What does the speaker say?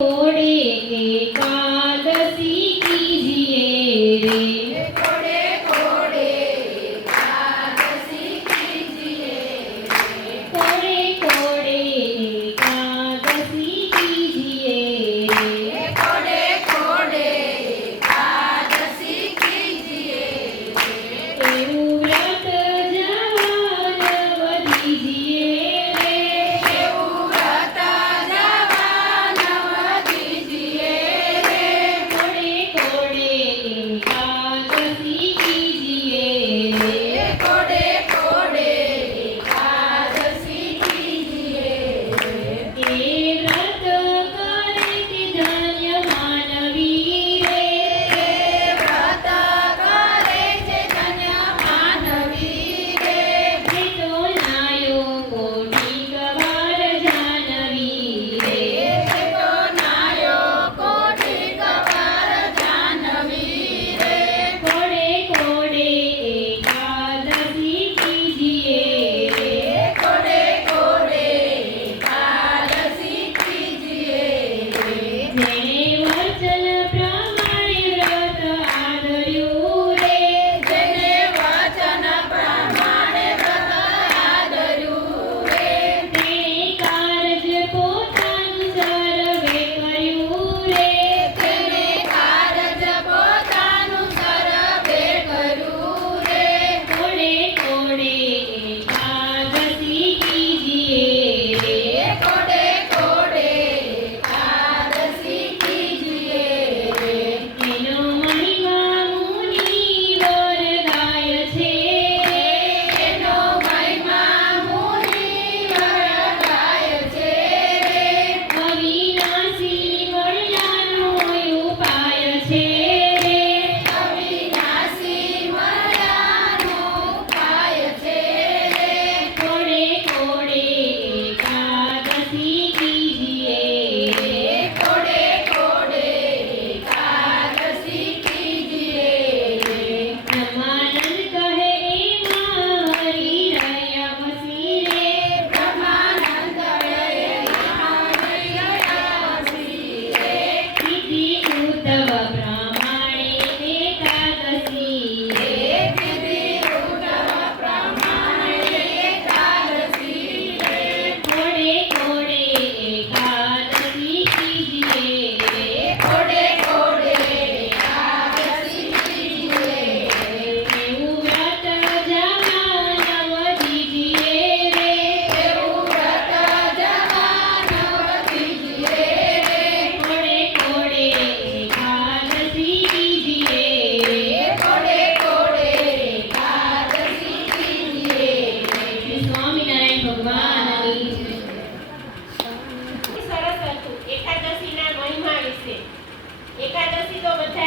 कोड़े एकादशी कीजिए रे, कोड़े कोड़े एकादशी कीजिए रे, कोड़े कोड़े एकादशी कीजिए रे, कोड़े कोड़े एकादशी कीजिए रे, એવું વ્રત જવાન વધીજીએ રે, એવું વ્રત જવાન વધીજીએ રે, કોડે કોડે એકાદશી કીજીએ રે, કોડે કોડે એકાદશી કીજીએ રે, એ વ્રત કરે તે ધન્ય માનવી રે, એ વ્રત કરે છે ધન્ય માનવી રે, એ તો નાયો કોટિક વાર જાનવી રે, એ તો નાયો કોટિક વાર જાનવી રે, કોડે કોડે એકાદશી કીજીએ રે, કોડે કોડે એકાદશી કીજીએ રે, જેણે વચન પ્રમાણે વ્રત આદર્યું રે, જેને વચન પ્રમાણે વ્રત આદર્યું રે, તેણે કારજ પોતાનું સર્વે કર્યું રે, તેને કારજ પોતાનું સર્વે કર્યું રે, કોડે કોડે એકાદશી કીજીએ રે, કોડે કોડે એકાદશી કીજીએ રે, એનો મહિમા મુનિવર ગાય છે, એનો મહિમા મુનિવર ગાય છે રે, અવિનાશી મળ્યાનો ઉપાય છે રે, અવિનાશી મળ્યાનો ઉપાય છે રે, કોડે કોડે એકાદશી કીજીએ રે, કોડે કોડે એકાદશી કીજીએ રે, બ્રહ્માનંદ કહે એમાં હરિ રહ્યા વસી રે, બ્રહ્માનંદ વસી રે, વિધિ ઉદ્ધવ પ્રમાણે એકાદશી રે, વિધિ ઉદ્ધવ પ્રમાણે એકાદશી રે, કોડે કોડે એકાદશી કીજીએ રે, કોડે કોડે એકાદશી કીજીએ રે, એવું વ્રત જવાન વધીજીએ રે, એવું વ્રત જવાન વધીજીએ રે, કોડે કોડે એકાદશી કીજીએ રે, કોડે કોડે એકાદશી કીજીએ રે. સ્વામિનારાયણ ભગવાનની જય. સરસ હતું એકાદશીના મહિમા વિશે. એકાદશી તો બધા